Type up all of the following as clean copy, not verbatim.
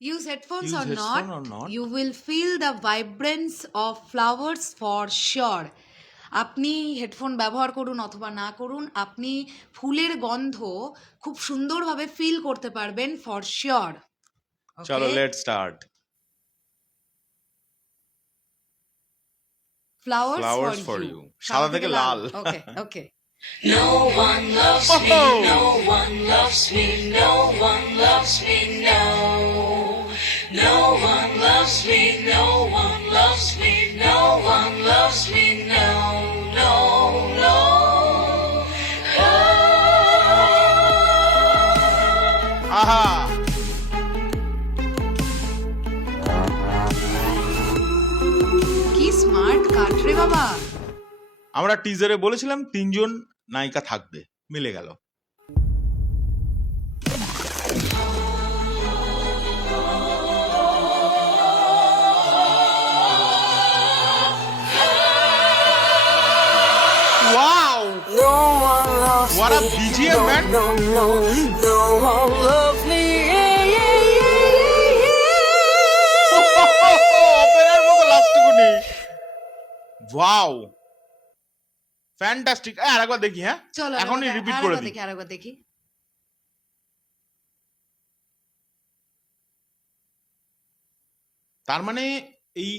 Use headphones Use or headphone not, or not. you will feel the vibrance of flowers for sure. আপনি headphone ব্যবহার করুন অথবা না করুন, আপনি ফুলের গন্ধ খুব সুন্দরভাবে ফিল করতে পারবেন ফর শিওর। চলো let's start. Flowers for for you. you. সাদা থেকে লাল। ওকে ওকে। No one loves me, no one loves me, no one loves me, no. No one loves me, no one loves me, no one loves me, no, no, no. আহা, কি smart কাট রে বাবা। আমরা টিজারে বলেছিলাম 3জন নায়িকা থাকবে, মিলে গেল। Wow! No one loves What a me, BGM, man! no, no, no one loves me, অপেরার মতো লাস্টটুকুনি। Wow, fantastic. আরেকবার দেখি, হ্যাঁ চলো এখনই রিপিট করে দিই। আরেকবার দেখি। তার মানে এই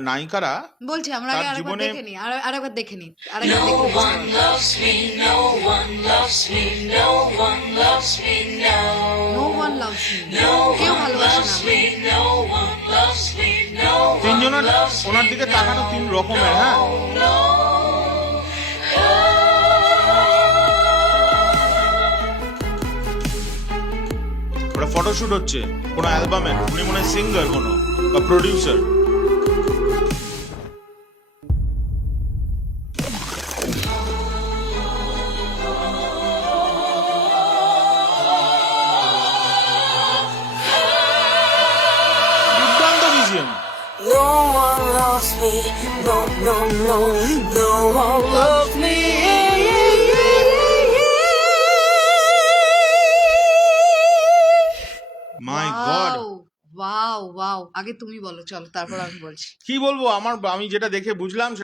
নায়িকারা বলছি আমরা তার আগে আরেকবার জীবনে- দেখে নিই, আরেকবার দেখে নিই, No one loves me, no one loves me, no one loves me, no. No one loves me, No কেউ one ভালোবাসে loves না me, no one loves me, no one তিনজনের loves ওনার me, দিকে তাকানো 3 রকমের, হ্যাঁ। no. ওটা ফটোশুট হচ্ছে কোনো অ্যালবামের, উনি মনে হয় সিঙ্গার কোনো বা প্রোডিউসার। দুর্দান্ত BGM. No one loves me, no, no, no, no one loves me. মাই গড, ওয়াও ওয়াও। আগে তুমি বলো, চলো তারপর আমি বলছি। কি বলবো, আমি যেটা দেখে বুঝলাম